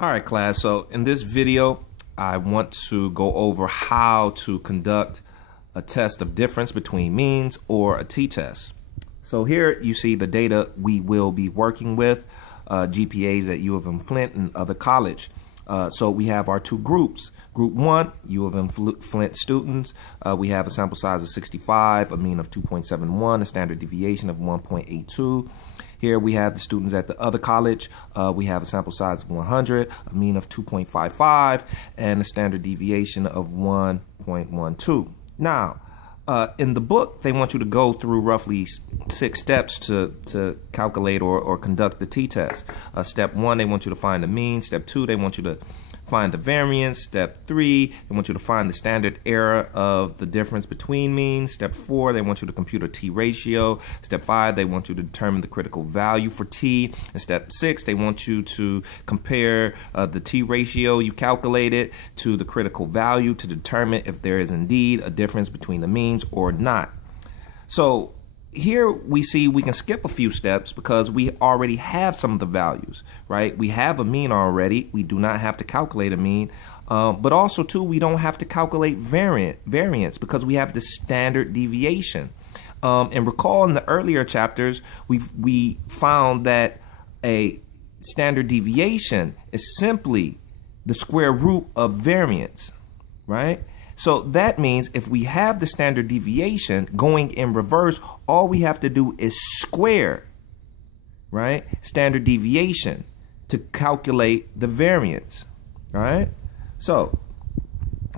All right, class. So in this video, I want to go over how to conduct a test of difference between means or a t-test. So here you see the data we will be working with, GPAs at U of M Flint and other college. So we have our two groups. Group 1, U of M Flint students, we have a sample size of 65, a mean of 2.71, a standard deviation of 1.82. Here we have the students at the other college. We have a sample size of 100, a mean of 2.55, and a standard deviation of 1.12. Now, in the book, they want you to go through roughly 6 steps to calculate or conduct the t-test. Step 1, they want you to find the mean. Step 2, they want you to find the variance. Step 3, they want you to find the standard error of the difference between means. Step 4, they want you to compute a t-ratio. Step 5, they want you to determine the critical value for t. And step 6, they want you to compare the t-ratio you calculated to the critical value to determine if there is indeed a difference between the means or not. So here we see we can skip a few steps because we already have some of the values, right? We have a mean already. We do not have to calculate a mean, but also too, we don't have to calculate variance because we have the standard deviation. And recall in the earlier chapters, we found that a standard deviation is simply the square root of variance, right? So that means if we have the standard deviation going in reverse, all we have to do is square, right, standard deviation to calculate the variance, right? So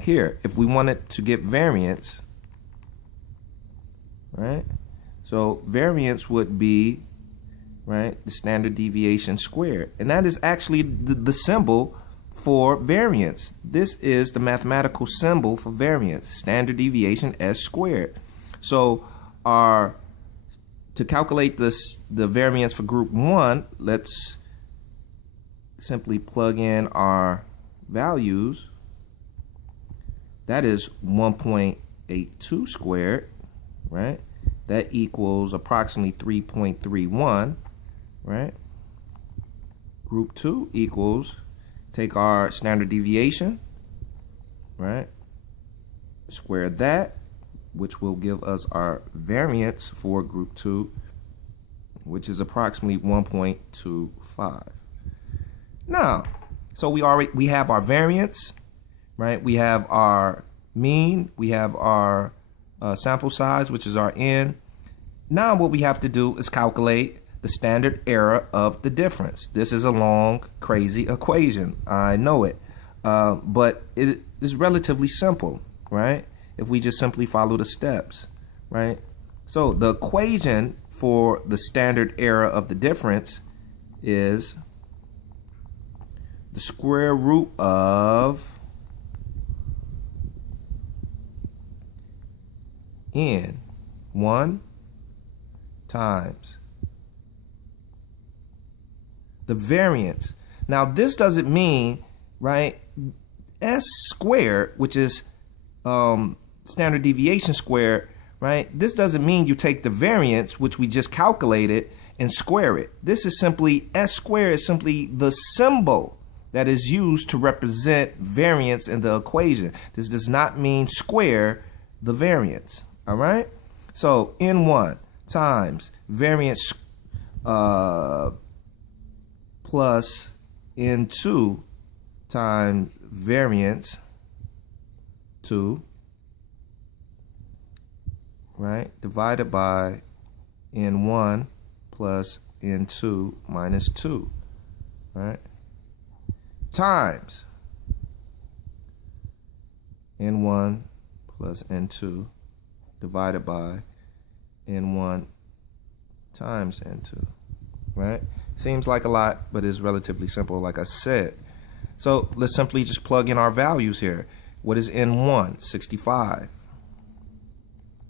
here, if we wanted to get variance, right, so variance would be, right, the standard deviation squared. And that is actually the symbol for variance. This is the mathematical symbol for variance, standard deviation s squared. So to calculate the variance for group 1, let's simply plug in our values. That is 1.82 squared, right? That equals approximately 3.31, right? Group 2 equals, take our standard deviation, right? Square that, which will give us our variance for group 2, which is approximately 1.25. Now, so we have our variance, right? We have our mean, we have our sample size, which is our n. Now what we have to do is calculate the standard error of the difference. This is a long, crazy equation. I know it. But it is relatively simple, right? If we just simply follow the steps, right? So the equation for the standard error of the difference is the square root of n1 times the variance. Now this doesn't mean, right, s squared, which is standard deviation squared, right? This doesn't mean you take the variance, which we just calculated, and square it. This is simply, s squared is simply the symbol that is used to represent variance in the equation. This does not mean square the variance, all right? So n1 times variance plus n2 times variance 2, right, divided by n1 plus n2 minus 2, right, times n1 plus n2 divided by n1 times n2, right? Seems like a lot, but it's relatively simple, like I said. So let's simply just plug in our values here. What is n1? 65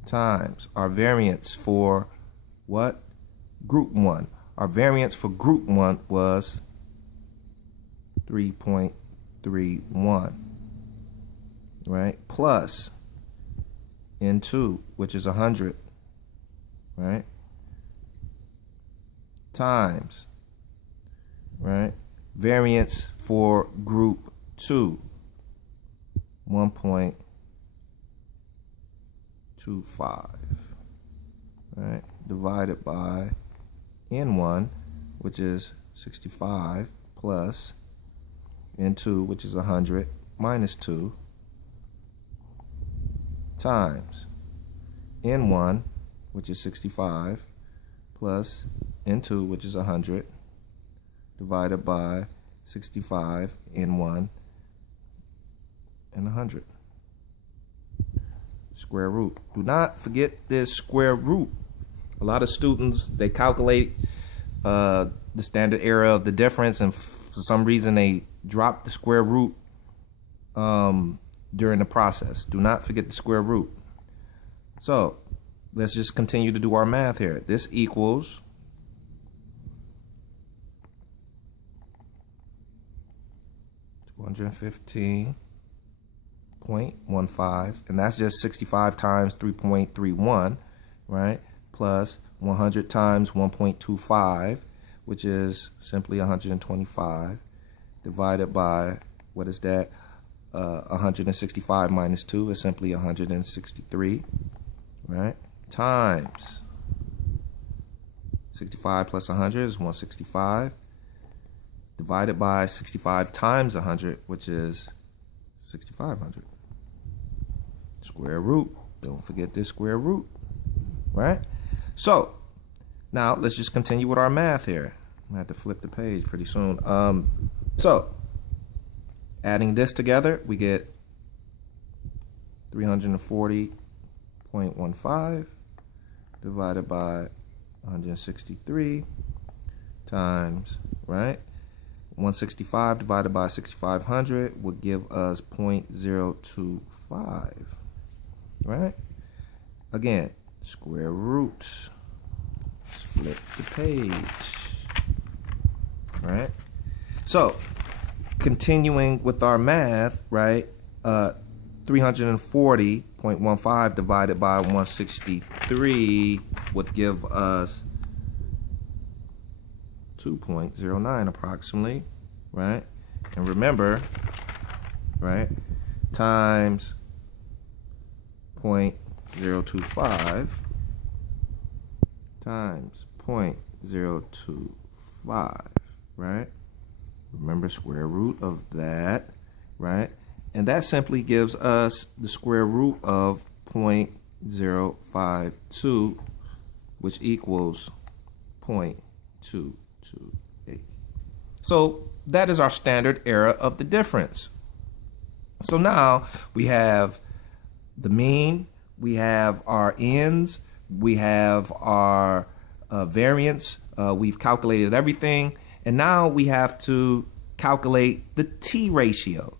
times our variance for what? Group 1. Our variance for group 1 was 3.31, right? Plus n2, which is 100, right? Times, right, variance for group 2, 1.25, right, divided by N1, which is 65, plus N2, which is 100, minus 2, times N1, which is 65, plus N2, which is 100, divided by 65, N1, and 100. Square root. Do not forget this square root. A lot of students, they calculate the standard error of the difference, and for some reason they drop the square root during the process. Do not forget the square root. So let's just continue to do our math here. This equals 215.15, and that's just 65 times 3.31, right? Plus 100 times 1.25, which is simply 125, divided by, what is that? 165 minus 2 is simply 163, right? Times 65 plus 100 is 165, divided by 65 times 100, which is 6,500. Square root. Don't forget this square root, right? So now let's just continue with our math here. I'm gonna have to flip the page pretty soon. So adding this together, we get 340.15 divided by 163 times, right? 165 divided by 6,500 would give us 0.025, right? Again, square root. Let's flip the page, right? So continuing with our math, right? 340.15 divided by 163 would give us 2.09 approximately, right? And remember, right, times 0.025 times 0.025, right? Remember square root of that, right? And that simply gives us the square root of 0.052, which equals 0.228. So that is our standard error of the difference. So now we have the mean, we have our ends, we have our variance, we've calculated everything, and now we have to calculate the t-ratio,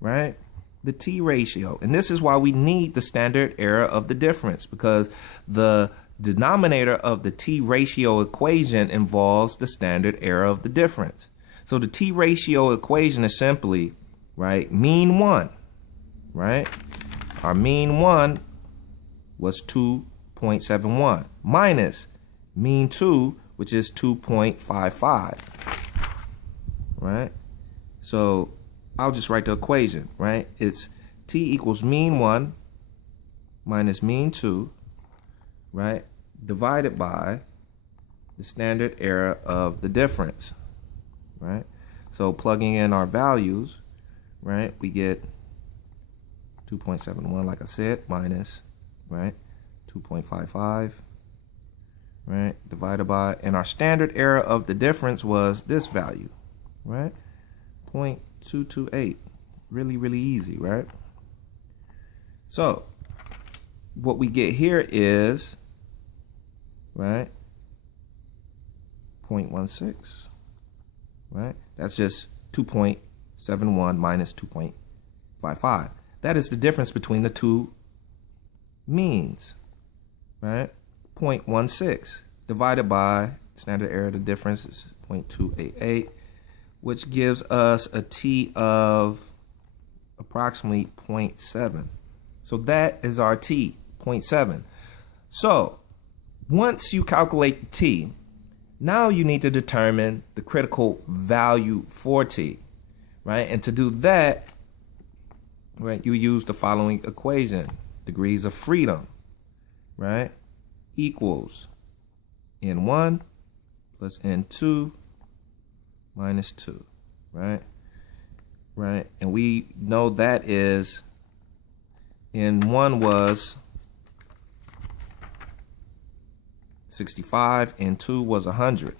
right? The t-ratio. And this is why we need the standard error of the difference, because the denominator of the t-ratio equation involves the standard error of the difference. So the t-ratio equation is simply, right, mean 1, right? Our mean 1 was 2.71 minus mean 2, which is 2.55, right? So I'll just write the equation, right? It's t equals mean 1 minus mean 2, right, divided by the standard error of the difference, right? So plugging in our values, right, we get 2.71, like I said, minus, right, 2.55, right, divided by, and our standard error of the difference was this value, right, 0.228. Really, really easy, right? So what we get here is, right, 0.16, right? That's just 2.71 minus 2.55. That is the difference between the two means, right? 0.16 divided by standard error of the difference is 0.288, which gives us a t of approximately 0.7. So that is our t, 0.7. So once you calculate the t, Now you need to determine the critical value for t, right? And to do that, right, you use the following equation. Degrees of freedom, right, equals n1 plus n2 minus 2, right? Right, and we know that is n1 was 65, n2 was 100.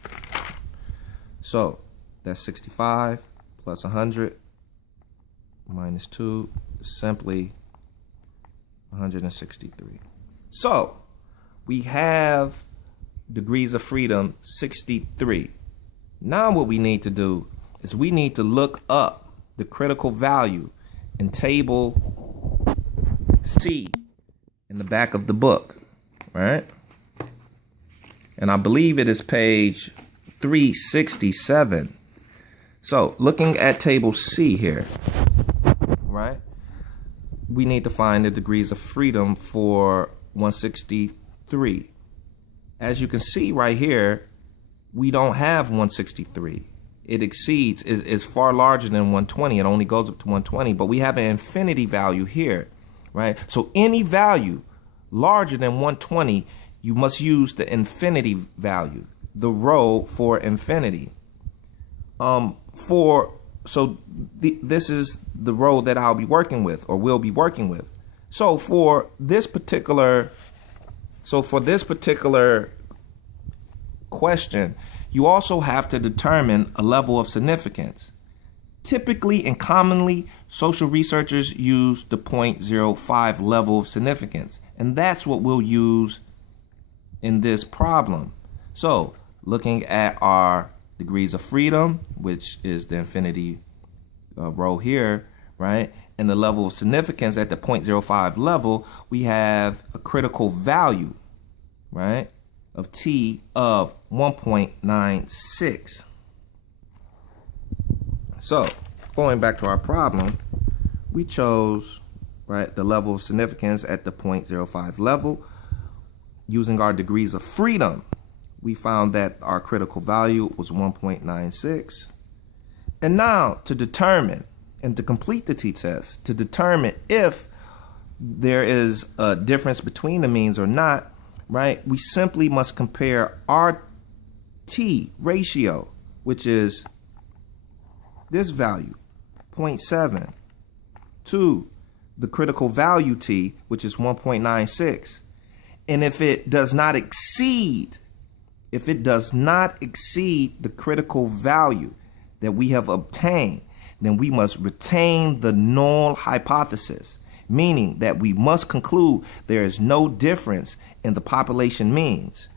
So that's 65 plus 100 minus 2 is simply 163. So we have degrees of freedom 63. Now what we need to do is we need to look up the critical value in table C in the back of the book, right? And I believe it is page 367. So looking at table C here, right, we need to find the degrees of freedom for 163. As you can see right here, we don't have 163. It exceeds, is far larger than 120. It only goes up to 120, but we have an infinity value here, right? So any value larger than 120, you must use the infinity value, the row for infinity. This is the row that I'll be working with, or will be working with. So for this particular question, you also have to determine a level of significance. Typically and commonly, social researchers use the 0.05 level of significance, and that's what we'll use in this problem. So looking at our degrees of freedom, which is the infinity row here, right, and the level of significance at the 0.05 level, we have a critical value, right, of t of 1.96. So going back to our problem, we chose, right, the level of significance at the 0.05 level. Using our degrees of freedom, we found that our critical value was 1.96. And now to determine and to complete the t-test, to determine if there is a difference between the means or not, right, we simply must compare our t ratio, which is this value, 0.7, to the critical value t, which is 1.96. And if it does not exceed the critical value that we have obtained, then we must retain the null hypothesis, meaning that we must conclude there is no difference in the population means.